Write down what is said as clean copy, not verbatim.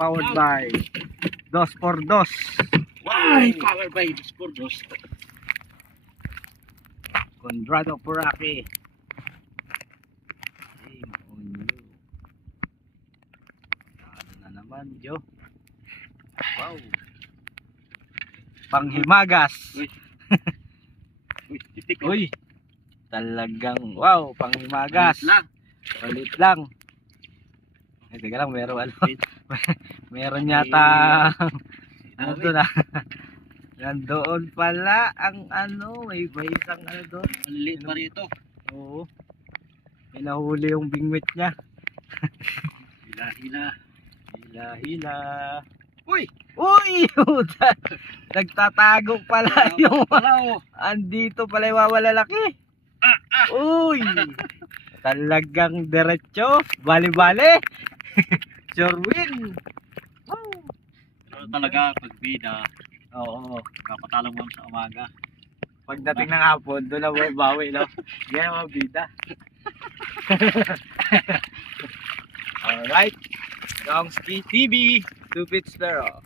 Powered by Dos por Dos. Ay, powered by Dos por Dos. Conrado Poraki. Game on you. Ano na naman, Jo? Wow. Panghimagas. Uy. Uy, titik. Uy. Talagang wow, panghimagas. Lang. Palit lang. Eh, teka lang, meron yata ano doon ah. Nandoon pala ang ano, may isang ano doon. Maliliit pa rito. Oo. May nahuli yung bingwit niya. Hila-hila. Hila-hila. Uy! Uy! Nagtatago pala yung pala oh. andito pala yung malalaki. Uy! Talagang diretso. Bali-bali. Sure win. Wow. Pero talaga pag bida, Oo. kapatalang mo sa umaga. Pagdating ng hapon, doon na bawi, no? Yan ang mga bida. Alright. Dongski TV, Stupid Sparrow.